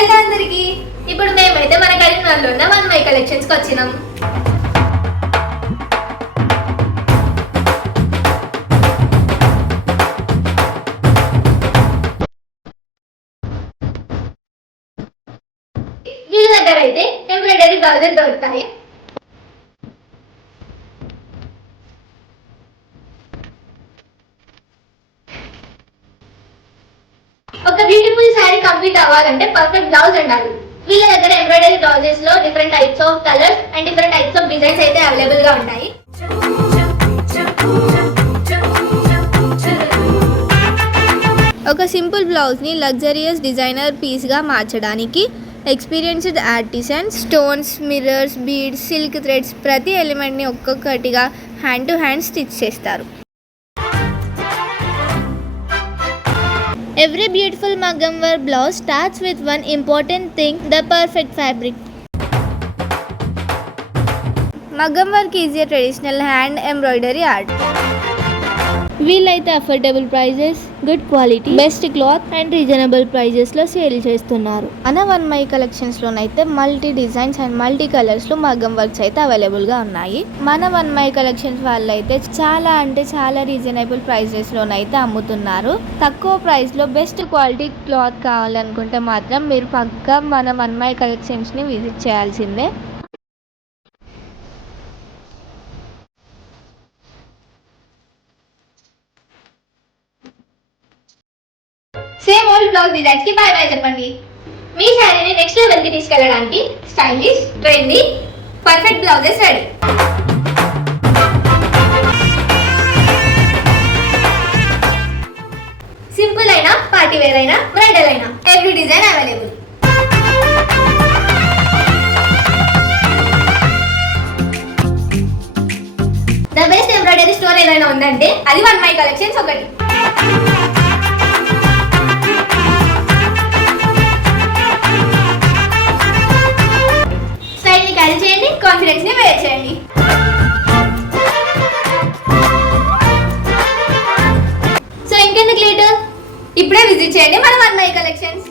హలో అందరికి. ఇప్పుడు మేమైతే మన కరీంనగర్లో ఉన్న వన్ మై కలెక్షన్స్ కి వచ్చినాం. వీళ్ళ దగ్గర అయితే ఎంబ్రాయిడరీ బ్లౌజెస్ దొరుకుతాయి. ఒక బ్యూటిఫుల్ శారీ కంప్లీట్ అవ్వాలంటే పర్ఫెక్ట్ బ్లౌజ్ ఉండాలి. వీళ్ళ దగ్గర ఎంబ్రాయిడరీ బ్లౌజెస్ లో different types of colours and different types of designs అయితే అవైలబుల్ గా ఉంటాయి. ఒక సింపుల్ బ్లౌజ్ని లగ్జరియస్ డిజైనర్ పీస్గా మార్చడానికి experienced artisans stones, mirrors, beads, silk threads ప్రతి ఎలిమెంట్ని ఒక్కొక్కటిగా హ్యాండ్ టు హ్యాండ్ స్టిచ్ చేస్తారు. Every beautiful Maggam work blouse starts with one important thing, the perfect fabric. Maggam work is a traditional hand embroidery art. వీళ్ళైతే affordable prices, good quality, best cloth and reasonable ప్రైజెస్లో sale చేస్తున్నారు. మన one my కలెక్షన్స్లోనైతే multi designs and multi కలర్స్లో మగ్గం వర్క్స్ అయితే అవైలబుల్గా ఉన్నాయి. మన వన్ మై కలెక్షన్స్ వాళ్ళైతే చాలా రీజనబుల్ ప్రైజెస్లోనైతే అమ్ముతున్నారు. తక్కువ ప్రైస్లో బెస్ట్ క్వాలిటీ క్లాత్ కావాలనుకుంటే మాత్రం మీరు పక్కా మన వన్ మై కలెక్షన్స్ని విజిట్ చేయాల్సిందే. సేమ్ ఓల్డ్ బ్లౌజ్ డిజైన్స్ కి బై బై చెప్పండి. మీ శారీని నెక్స్ట్ లెవెల్ కి తీసుకెళ్ళడానికి stylish, trendy, perfect blouses ready. Simple అయినా, పార్టీ వేర్ అయినా, బ్రైడల్ అయినా every design available. The best embroidery store ఏదైనా ఉందంటే అది వన్ మై కలెక్షన్స్ ఒకటి. క్యారీ చేయండి, కాన్ఫిడెన్స్ ని వేర్ చేయండి. సో ఇంకెందుకు లేట్, ఇప్పుడే విజిట్ చేయండి మన వన్ మై కలెక్షన్స్.